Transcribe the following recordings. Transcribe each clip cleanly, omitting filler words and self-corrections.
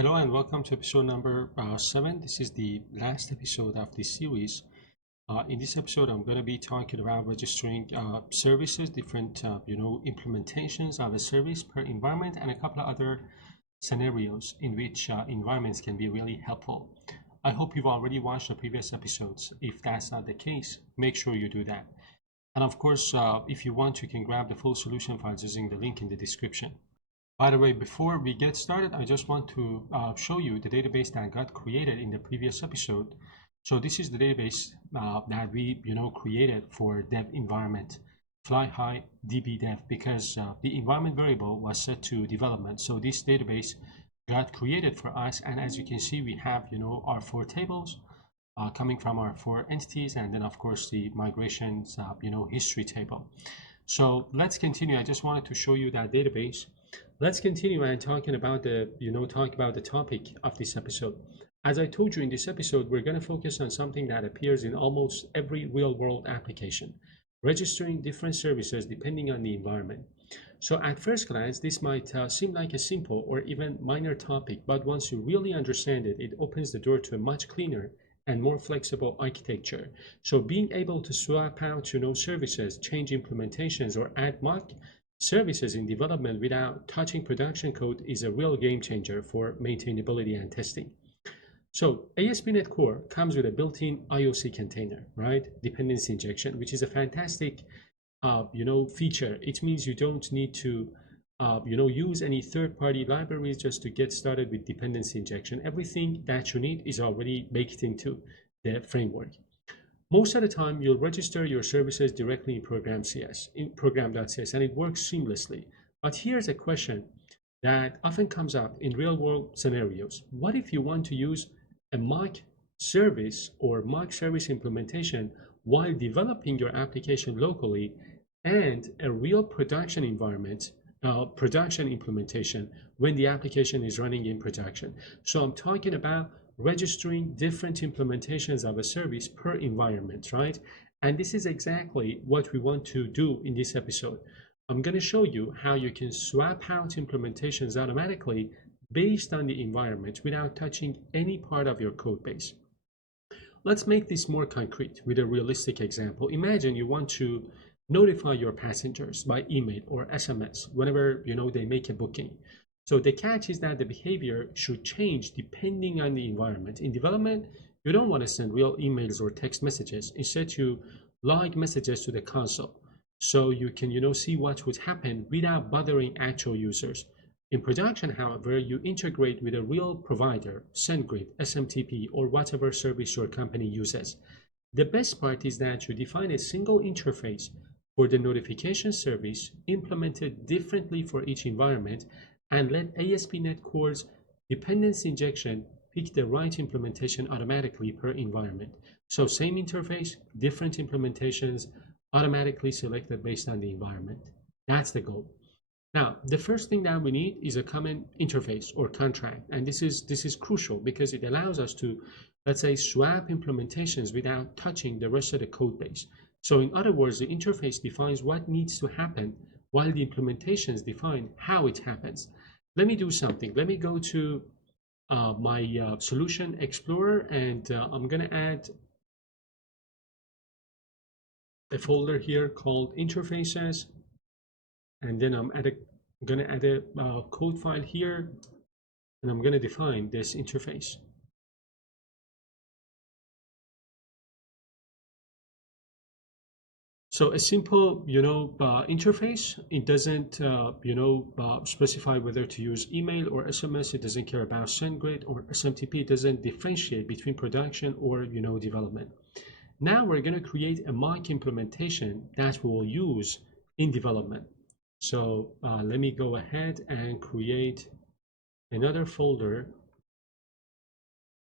Hello and welcome to episode number 7. This is the last episode of this series. In this episode, I'm going to be talking about registering services, different implementations of a service per environment, and a couple of other scenarios in which environments can be really helpful. I hope you've already watched the previous episodes. If that's not the case, make sure you do that. And of course, if you want, you can grab the full solution files using the link in the description. By the way, before we get started, I just want to show you the database that got created in the previous episode. So this is the database that we created for dev environment, fly high db dev, because the environment variable was set to development. So this database got created for us, and as you can see, we have our 4 tables coming from our 4 entities, and then of course the migrations history table. So let's continue. I just wanted to show you that database. Let's continue and talk about the topic of this episode. As I told you in this episode, we're going to focus on something that appears in almost every real-world application, registering different services depending on the environment. So at first glance, this might seem like a simple or even minor topic, but once you really understand it, it opens the door to a much cleaner and more flexible architecture. So being able to swap out services, change implementations, or add mock services in development without touching production code is a real game changer for maintainability and testing. So ASP.NET Core comes with a built-in IOC container, right? Dependency injection, which is a fantastic, feature. It means you don't need to, use any third-party libraries just to get started with dependency injection. Everything that you need is already baked into the framework. Most of the time, you'll register your services directly in program.cs, and it works seamlessly. But here's a question that often comes up in real-world scenarios. What if you want to use a mock service or mock service implementation while developing your application locally and a real production environment, production implementation when the application is running in production? So I'm talking about registering different implementations of a service per environment, right? And this is exactly what we want to do in this episode. I'm going to show you how you can swap out implementations automatically based on the environment without touching any part of your code base. Let's make this more concrete with a realistic example. Imagine you want to notify your passengers by email or SMS whenever they make a booking. So the catch is that the behavior should change depending on the environment. In development, you don't want to send real emails or text messages. Instead, you log messages to the console so you can see what would happen without bothering actual users. In production, however, you integrate with a real provider, SendGrid, SMTP, or whatever service your company uses. The best part is that you define a single interface for the notification service implemented differently for each environment, and let ASP.NET Core's dependency injection pick the right implementation automatically per environment. So same interface, different implementations, automatically selected based on the environment. That's the goal. Now, the first thing that we need is a common interface or contract, and this is crucial because it allows us to, let's say, swap implementations without touching the rest of the code base. So in other words, the interface defines what needs to happen while the implementations define how it happens. Let me do something. Let me go to my Solution Explorer, and I'm going to add a folder here called Interfaces, and then I'm going to add a code file here, and I'm going to define this interface. So a simple, interface. It doesn't, specify whether to use email or SMS. It doesn't care about SendGrid or SMTP. It doesn't differentiate between production or, development. Now we're going to create a mock implementation that we'll use in development. So let me go ahead and create another folder.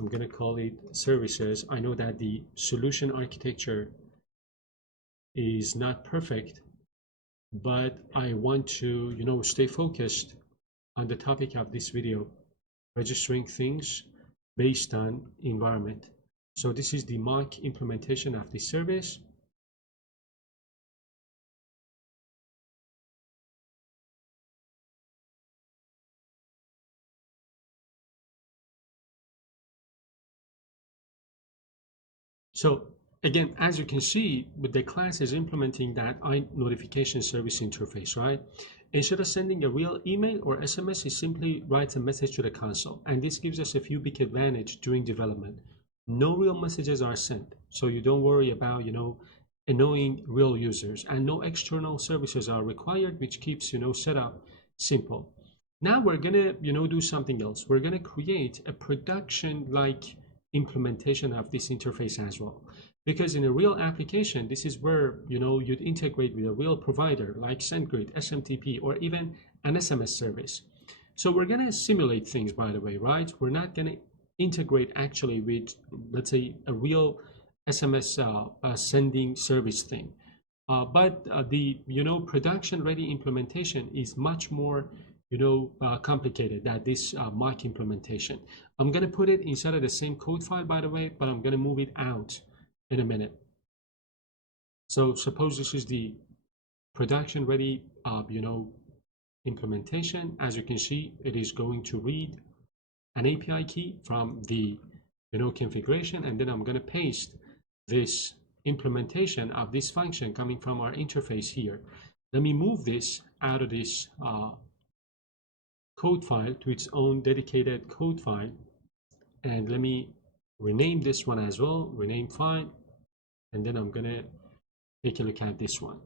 I'm going to call it services. I know that the solution architecture is not perfect, but I want to stay focused on the topic of this video, registering things based on environment. So this is the mock implementation of the service. So again, as you can see, with the class is implementing that notification service interface, right? Instead of sending a real email or SMS, it simply writes a message to the console. And this gives us a few big advantage during development. No real messages are sent, so you don't worry about, annoying real users, and no external services are required, which keeps, setup simple. Now we're gonna, do something else. We're gonna create a production-like implementation of this interface as well. Because in a real application, this is where, you'd integrate with a real provider like SendGrid, SMTP, or even an SMS service. So we're gonna simulate things, by the way, right? We're not gonna integrate actually with, let's say, a real SMS sending service thing. But the production ready implementation is much more complicated than this mock implementation. I'm going to put it inside of the same code file, by the way, but I'm going to move it out in a minute. So suppose this is the production ready implementation. As you can see, it is going to read an API key from the configuration, and then I'm going to paste this implementation of this function coming from our interface here. Let me move this out of this code file to its own dedicated code file, and let me rename this one as well, rename file, and then I'm gonna take a look at this one.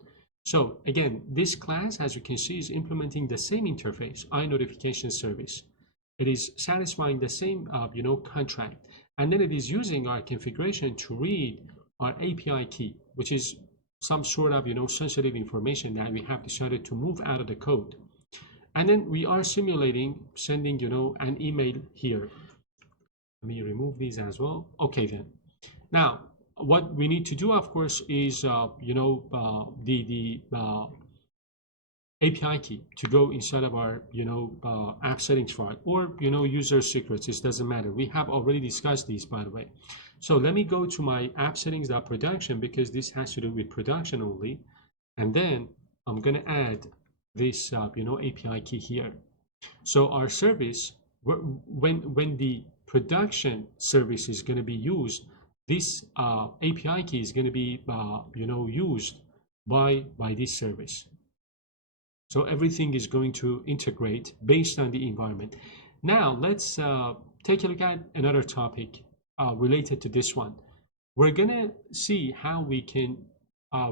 So again, this class, as you can see, is implementing the same interface, iNotification service. It is satisfying the same contract, and then it is using our configuration to read our API key, which is some sort of sensitive information that we have decided to move out of the code. And then we are simulating sending an email here. Let me remove these as well. Okay, then now what we need to do, of course, is the API key to go inside of our app settings file, or user secrets. It doesn't matter. We have already discussed these, by the way. So let me go to my app settings.production, because this has to do with production only, and then I'm going to add this API key here. So our service, when the production service is going to be used, this API key is going to be used by this service. So everything is going to integrate based on the environment. Now let's take a look at another topic related to this one. We're gonna see how we can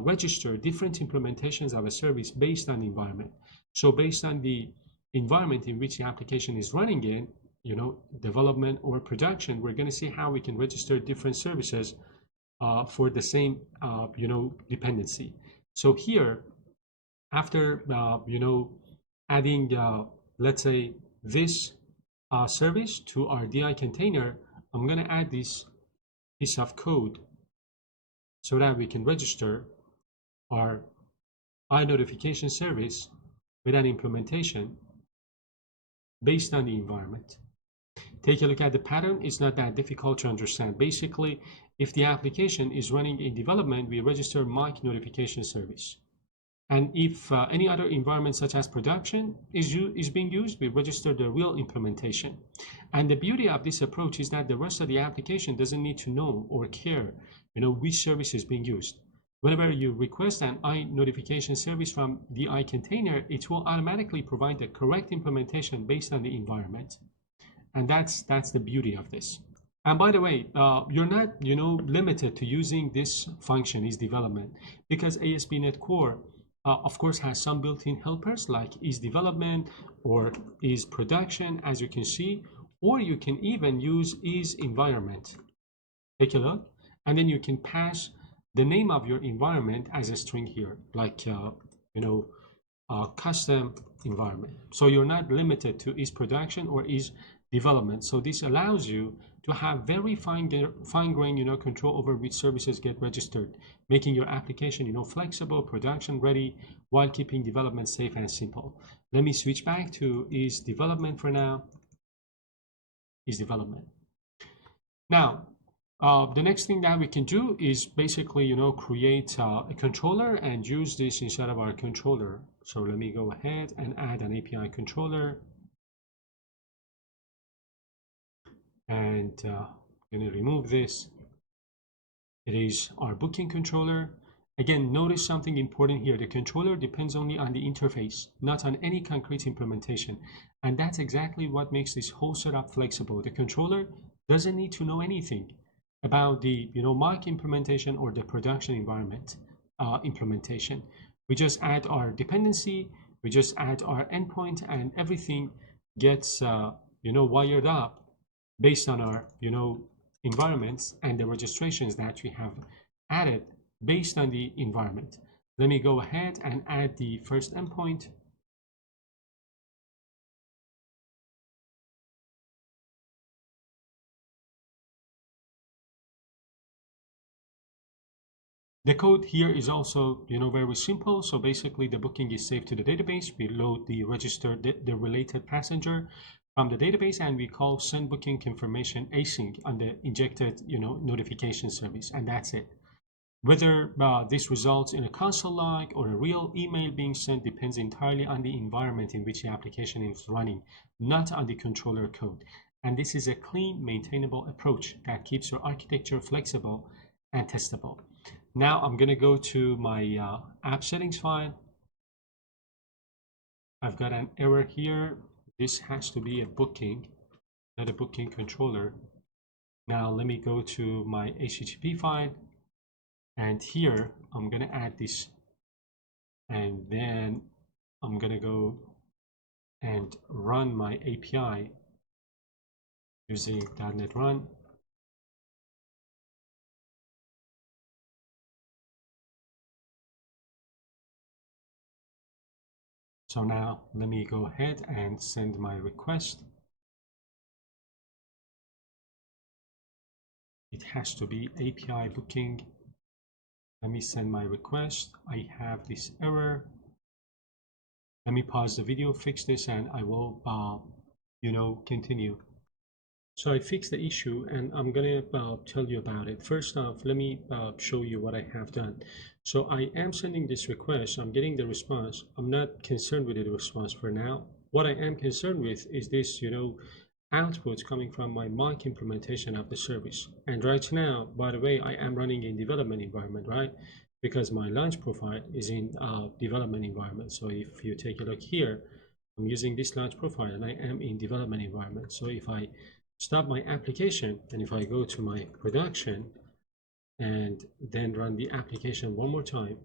register different implementations of a service based on the environment. So based on the environment in which the application is running in, development or production, we're gonna see how we can register different services for the same, dependency. So here, after, adding, let's say, this service to our DI container, I'm going to add this piece of code so that we can register our iNotification service with an implementation based on the environment. Take a look at the pattern. It's not that difficult to understand. Basically, if the application is running in development, we register mock notification service. And if any other environment such as production is being used, we register the real implementation. And the beauty of this approach is that the rest of the application doesn't need to know or care, which service is being used. Whenever you request an iNotification service from the iContainer, it will automatically provide the correct implementation based on the environment. And that's the beauty of this. And by the way, you're not limited to using this function is development, because ASP.NET Core of course has some built-in helpers like is development or is production, as you can see, or you can even use is environment. Take a look, and then you can pass the name of your environment as a string here, like custom environment. So you're not limited to is production or is development. So this allows you to have very fine-grained control over which services get registered, making your application flexible, production ready, while keeping development safe and simple. Let me switch back to is development for now. Is development. Now, the next thing that we can do is basically create a controller and use this inside of our controller. So let me go ahead and add an API controller. And I'm going to remove this. It is our booking controller. Again, notice something important here. The controller depends only on the interface, not on any concrete implementation. And that's exactly what makes this whole setup flexible. The controller doesn't need to know anything about the mock implementation or the production environment implementation. We just add our dependency, we just add our endpoint, and everything gets wired up based on our environments and the registrations that we have added based on the environment. Let me go ahead and add the first endpoint. The code here is also, very simple. So basically the booking is saved to the database. We load the registered, the related passenger from the database, and we call send booking confirmation async on the injected, notification service, and that's it. Whether this results in a console log or a real email being sent depends entirely on the environment in which the application is running, not on the controller code. And this is a clean, maintainable approach that keeps your architecture flexible and testable. Now I'm going to go to my app settings file. I've got an error here. This has to be a booking, not a booking controller. Now let me go to my HTTP file. And here I'm going to add this. And then I'm going to go and run my API using .NET Run. So now let me go ahead and send my request. It has to be API booking. Let me send my request. I have this error. Let me pause the video, fix this, and I will, continue. So I fixed the issue, and I'm gonna tell you about it. First off, let me show you what I have done. So I am sending this request. I'm getting the response. I'm not concerned with the response for now. What I am concerned with is this, outputs coming from my mock implementation of the service. And right now, by the way, I am running in development environment, right? Because my launch profile is in development environment. So if you take a look here, I'm using this launch profile and I am in development environment. So if I stop my application and if I go to my production and then run the application one more time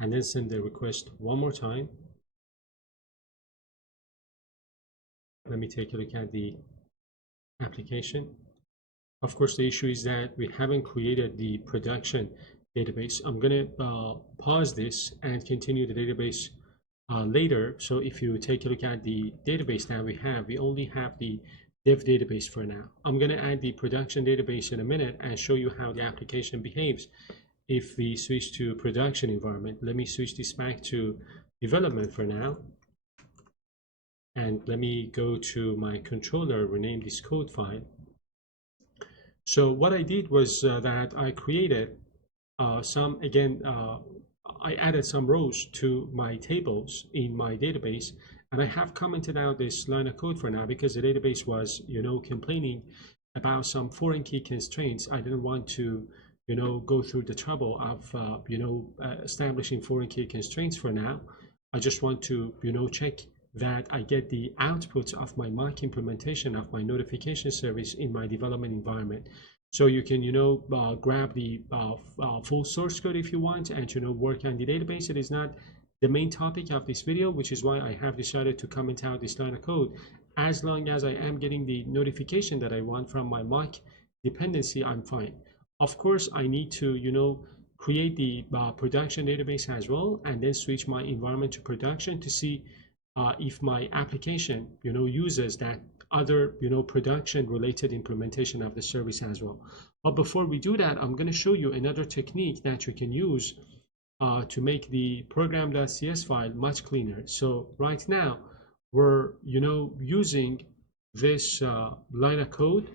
and then send the request one more time, let me take a look at the application. Of course, the issue is that we haven't created the production database. I'm going to pause this and continue the database later. So if you take a look at the database that we only have the dev database for now. I'm going to add the production database in a minute and show you how the application behaves if we switch to production environment. Let me switch this back to development for now. And let me go to my controller, rename this code file. So what I did was that I created I added some rows to my tables in my database, and I have commented out this line of code for now because the database was, complaining about some foreign key constraints. I didn't want to, go through the trouble of, establishing foreign key constraints for now. I just want to, check that I get the outputs of my mock implementation of my notification service in my development environment. So you can, grab the full source code if you want and, work on the database. It is not the main topic of this video, which is why I have decided to comment out this line of code. As long as I am getting the notification that I want from my mock dependency, I'm fine. Of course, I need to, create the production database as well, and then switch my environment to production to see if my application, uses that other, production related implementation of the service as well. But before we do that, I'm going to show you another technique that you can use to make the program.cs file much cleaner. So right now we're, using this line of code,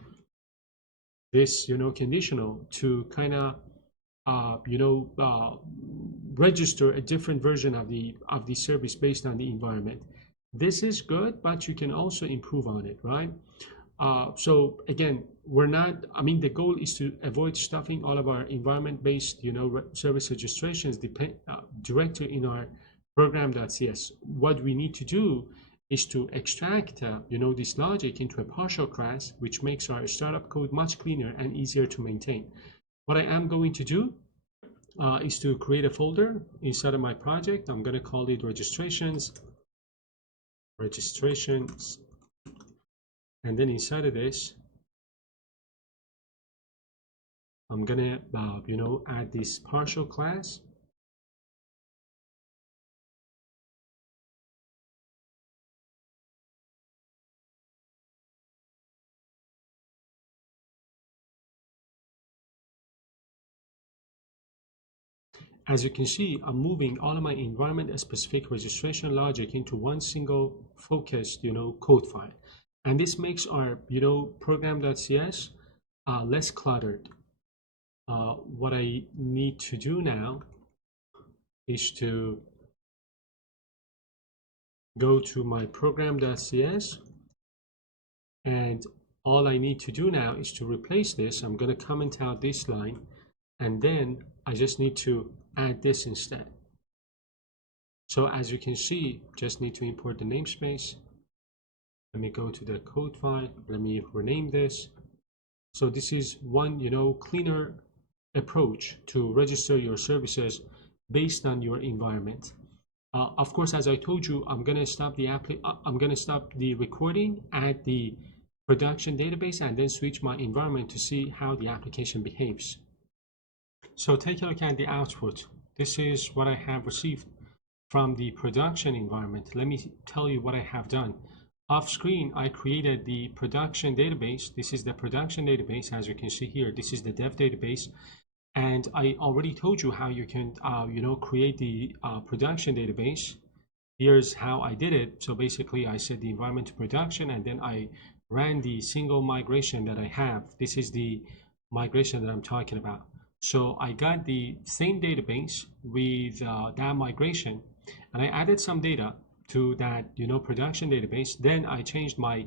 this, conditional to kind of, register a different version of the service based on the environment. This is good, but you can also improve on it, right? So again, the goal is to avoid stuffing all of our environment-based, service registrations directly in our program.cs. What we need to do is to extract, this logic into a partial class, which makes our startup code much cleaner and easier to maintain. What I am going to do is to create a folder inside of my project. I'm going to call it registrations, and then inside of this, I'm gonna, add this partial class. As you can see, I'm moving all of my environment-specific registration logic into one single focused, code file. And this makes our, program.cs less cluttered. What I need to do now is to go to my program.cs, and all I need to do now is to replace this. I'm going to comment out this line, and then I just need to add this instead. So as you can see, just need to import the namespace. Let me go to the code file. Let me rename this. So this is one, cleaner approach to register your services based on your environment. Of course, as I told you, I'm gonna stop the recording at the production database and then switch my environment to see how the application behaves. So take a look at the output. This is what I have received from the production environment. Let me tell you what I have done. Off screen, I created the production database. This is the production database. As you can see here, this is the dev database. And I already told you how you can, create the production database. Here's how I did it. So basically, I set the environment to production, and then I ran the single migration that I have. This is the migration that I'm talking about. So I got the same database with that migration, and I added some data to that, production database. Then I changed my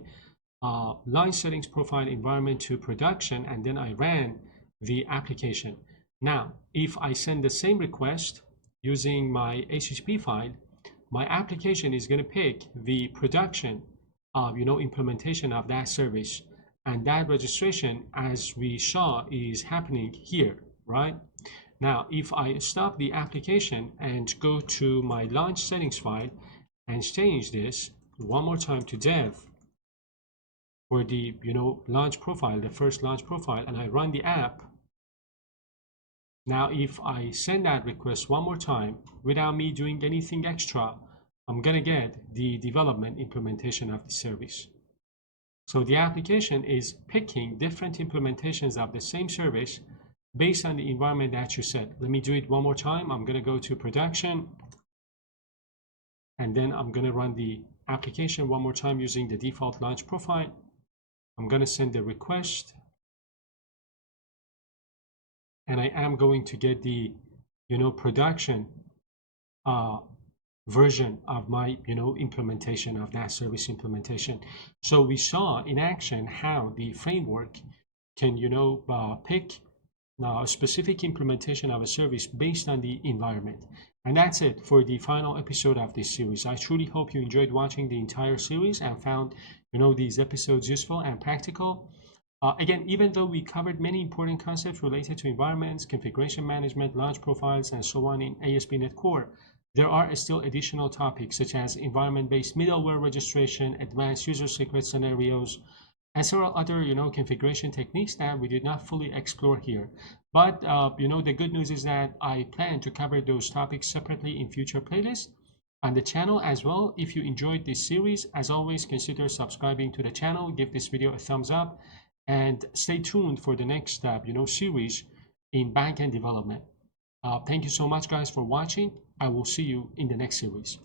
line settings profile environment to production, and then I ran the application. Now, if I send the same request using my HTTP file, my application is going to pick the production, implementation of that service, and that registration, as we saw, is happening here, right? Now, if I stop the application and go to my launch settings file and change this one more time to dev for the, launch profile, the first launch profile, and I run the app. Now, if I send that request one more time without me doing anything extra, I'm gonna get the development implementation of the service. So the application is picking different implementations of the same service based on the environment that you set. Let me do it one more time. I'm gonna go to production, and then I'm gonna run the application one more time using the default launch profile. I'm gonna send the request, and I am going to get the, production version of my, implementation of that service implementation. So we saw in action how the framework can, pick a specific implementation of a service based on the environment. And that's it for the final episode of this series. I truly hope you enjoyed watching the entire series and found, these episodes useful and practical. Again, even though we covered many important concepts related to environments, configuration management, launch profiles, and so on in ASP.NET Core, there are still additional topics such as environment-based middleware registration, advanced user secret scenarios, and several other, configuration techniques that we did not fully explore here. But, the good news is that I plan to cover those topics separately in future playlists on the channel as well. If you enjoyed this series, as always, consider subscribing to the channel, give this video a thumbs up, and stay tuned for the next series in backend development. Thank you so much, guys, for watching. I will see you in the next series.